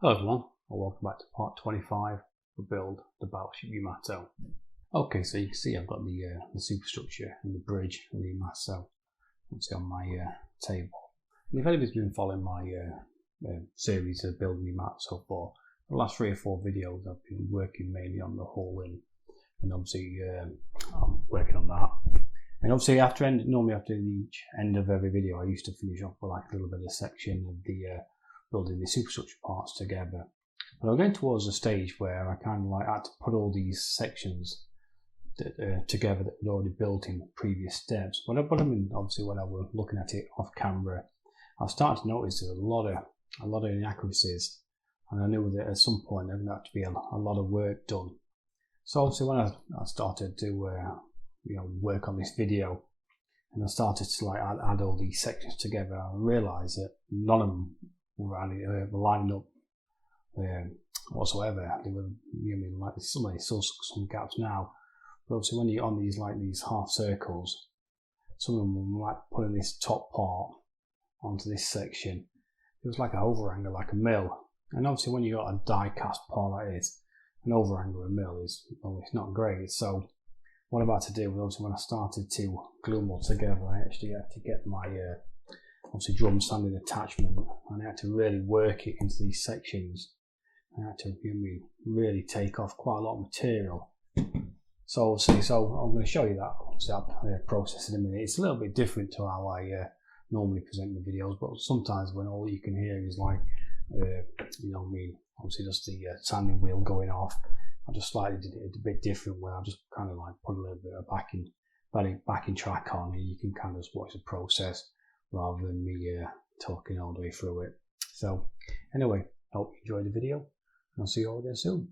Hello everyone, and welcome back to part 25 for build the Battleship YAMATO. Okay, so you can see I've got the superstructure and the bridge and the YAMATO on my table. And if anybody's been following my series of building YAMATO for the last 3 or 4 videos, I've been working mainly on the hull and obviously I'm working on that. And obviously normally after each end of every video I used to finish off with like a little bit of section of the building the superstructure parts together. But I'm going towards a stage where I kind of like had to put all these sections together that were already built in previous steps. But I mean, obviously when I was looking at it off camera, I started to notice there's a lot of inaccuracies, and I knew that at some point there would have to be a lot of work done. So obviously when I started to work on this video, and I started to like add all these sections together, I realised that none of them were lining up whatsoever. They were, like somebody saw some gaps now, but obviously when you're on these half circles, some of them were like putting this top part onto this section. It was like an overhanger, like a mill. And obviously when you got a die cast part like this, an overhanger a mill is it's not great. So what I'm about to do was, obviously when I started to glue them all together, I actually had to get my obviously drum sanding attachment, and I had to really work it into these sections. I had to really take off quite a lot of material. So I'm going to show you that process in a minute. It's a little bit different to how I normally present my videos, but sometimes when all you can hear is like obviously just the sanding wheel going off, I just slightly did it a bit different, where I just kind of like put a little bit of backing track on, and you can kind of just watch the process rather than me talking all the way through it. So anyway, hope you enjoyed the video, and I'll see you all again soon.